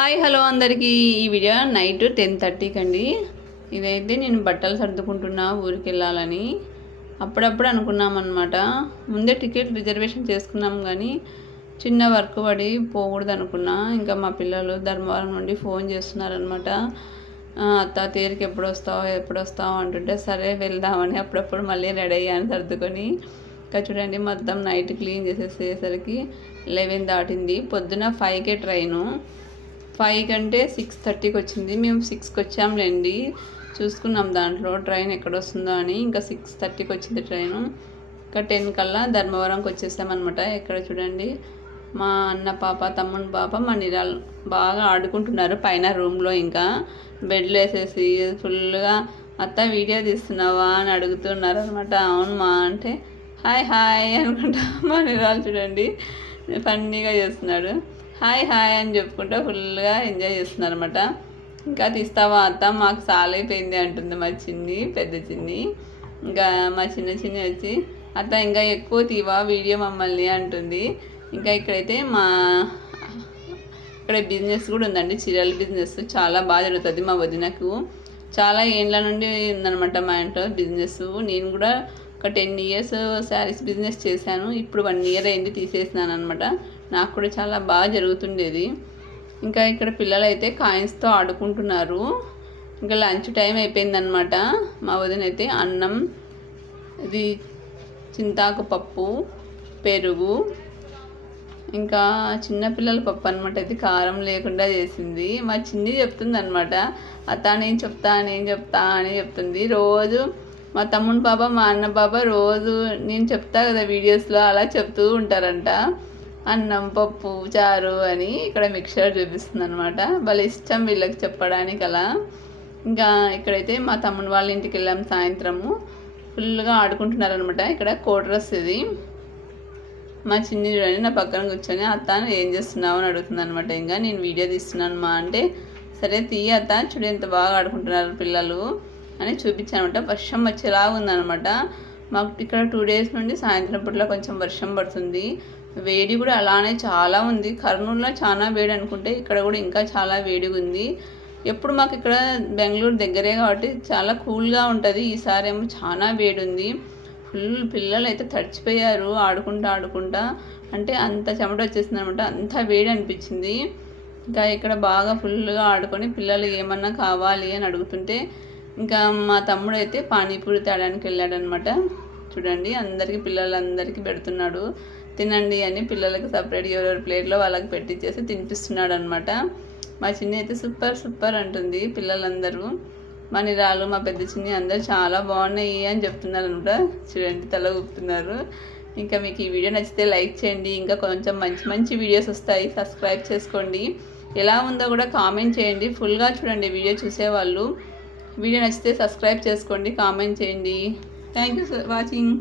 Hi hello అందరికీ. ఈ video night ten థర్టీకి అండి ఇదైతే నేను బట్టలు సర్దుకుంటున్నా ఊరికి వెళ్ళాలని అప్పుడప్పుడు అనుకున్నాం అనమాట ముందే టికెట్ రిజర్వేషన్ చేసుకున్నాం కానీ చిన్న వర్క్ పడి పోకూడదు అనుకున్నా ఇంకా మా పిల్లలు ధర్మవరం నుండి ఫోన్ చేస్తున్నారనమాట అత్త తీరికి ఎప్పుడు వస్తావు ఎప్పుడు వస్తావు అంటుంటే సరే వెళ్దామని అప్పుడప్పుడు మళ్ళీ రెడీ అయ్యాను సర్దుకొని. ఇంకా చూడండి మొత్తం నైట్ క్లీన్ చేసేసేసరికి లెవెన్ దాటింది. పొద్దున ఫైవ్కే ట్రైను. ఫైవ్ కంటే సిక్స్ థర్టీకి వచ్చింది. మేము సిక్స్కి వచ్చాంలేండి చూసుకున్నాం దాంట్లో ట్రైన్ ఎక్కడ వస్తుందో అని. ఇంకా సిక్స్ థర్టీకి వచ్చింది ట్రైన్. ఇంకా టెన్ కల్లా ధర్మవరంకి వచ్చేసామన్నమాట. ఇక్కడ చూడండి? మా అన్న పాప తమ్ముని పాప మా నిరాలు బాగా ఆడుకుంటున్నారు పైన రూమ్లో ఇంకా. బెడ్లు వేసేసి ఫుల్గా అత్త వీడియో తీస్తున్నావా? అని అడుగుతున్నారు అనమాట అవును మా అంటే హాయ్ హాయ్ అనుకుంటా. మా నిరాలు చూడండి ఫన్నీగా చేస్తున్నాడు. హాయ్ హాయ్ అని చెప్పుకుంటూ ఫుల్గా ఎంజాయ్ చేస్తున్నారు అనమాట ఇంకా తీస్తావా అత్త? మాకు సాలైపోయింది అంటుంది మా చిన్ని పెద్ద చిన్ని. ఇంకా మా చిన్న చిన్ని వచ్చి అత్త ఇంకా ఎక్కువ తీవా? వీడియో మమ్మల్ని అంటుంది. ఇంకా ఇక్కడైతే మా ఇక్కడ బిజినెస్ కూడా ఉందండి చీరల బిజినెస్. చాలా బాగా జరుగుతుంది మా వదినకు. చాలా ఏండ్ల నుండి ఉందనమాట మా ఇంట్లో బిజినెస్. నేను కూడా ఒక టెన్ ఇయర్స్ శారీస్ బిజినెస్ చేశాను. ఇప్పుడు వన్ ఇయర్ అయింది తీసేసినాను అనమాట నాకు కూడా చాలా బాగా జరుగుతుండేది. ఇంకా ఇక్కడ పిల్లలు అయితే కాయిన్స్తో ఆడుకుంటున్నారు. ఇంకా లంచ్ టైం అయిపోయిందనమాట మా వదిన అయితే అన్నం ఇది చింతాకు పప్పు పెరుగు ఇంకా చిన్నపిల్లల పప్పు అనమాట ఇది కారం లేకుండా చేసింది. మా చిన్ని చెప్తుంది అనమాట అత్త నేను చెప్తా నేను చెప్తా అని చెప్తుంది. రోజు మా తమ్ముని బాబా మా అన్న బాబా రోజు నేను చెప్తా కదా వీడియోస్లో అలా చెప్తూ ఉంటారంట. అన్నం పప్పు చారు అని ఇక్కడ మిక్చర్ చూపిస్తుంది అనమాట భలే ఇష్టం వీళ్ళకి చెప్పడానికి అలా. ఇంకా ఇక్కడైతే మా తమ్ముడు వాళ్ళ ఇంటికి వెళ్ళాం సాయంత్రము. ఫుల్గా ఆడుకుంటున్నారనమాట ఇక్కడ కోట్రస్ ఇది. మా చిన్ని చూడండి నా పక్కన కూర్చొని అత్త ఏం చేస్తున్నావు? అని అడుగుతుంది అనమాట ఇంకా నేను వీడియో తీస్తున్నాను మా అంటే సరే తీయ అత్త చూడు ఎంత బాగా ఆడుకుంటున్నారు పిల్లలు అని చూపించానమాట వర్షం వచ్చేలాగా ఉందనమాట మాకు ఇక్కడ టూ డేస్ నుండి సాయంత్రం పూట్ల కొంచెం వర్షం పడుతుంది. వేడి కూడా అలానే చాలా ఉంది. కర్నూలులో చాలా వేడి అనుకుంటే ఇక్కడ కూడా ఇంకా చాలా వేడిగా ఉంది. ఎప్పుడు మాకు ఇక్కడ బెంగళూరు దగ్గరే కాబట్టి చాలా కూల్గా ఉంటుంది. ఈసారి ఏమో చాలా వేడి ఉంది. ఫుల్ పిల్లలు అయితే తడిచిపోయారు ఆడుకుంటా ఆడుకుంటా. అంటే అంత చెమట వచ్చేసింది అనమాట అంత వేడి అనిపించింది. ఇంకా ఇక్కడ బాగా ఫుల్గా ఆడుకొని పిల్లలు ఏమన్నా కావాలి అని అడుగుతుంటే ఇంకా మా తమ్ముడు అయితే పానీపూరి తేడానికి వెళ్ళాడనమాట. చూడండి అందరికీ పిల్లలందరికీ పెడుతున్నాడు. తినండి అని పిల్లలకు సపరేట్ ఎవరెవరి ప్లేట్లో వాళ్ళకి పెట్టించేసి తినిపిస్తున్నాడు అనమాట మా చిన్ని అయితే సూపర్ సూపర్ అంటుంది పిల్లలందరూ. మా నిరాలు మా పెద్ద చిన్ని అందరూ చాలా బాగున్నాయి అని చెప్తున్నారు అనమాట చూడండి తల ఊపుతున్నారు. ఇంకా మీకు ఈ వీడియో నచ్చితే లైక్ చేయండి. ఇంకా కొంచెం మంచి మంచి వీడియోస్ వస్తాయి. సబ్స్క్రైబ్ చేసుకోండి. ఎలా ఉందో కూడా కామెంట్ చేయండి. ఫుల్గా చూడండి వీడియో చూసేవాళ్ళు. వీడియో నచ్చితే సబ్స్క్రైబ్ చేసుకోండి కామెంట్ చేయండి. Thank you for watching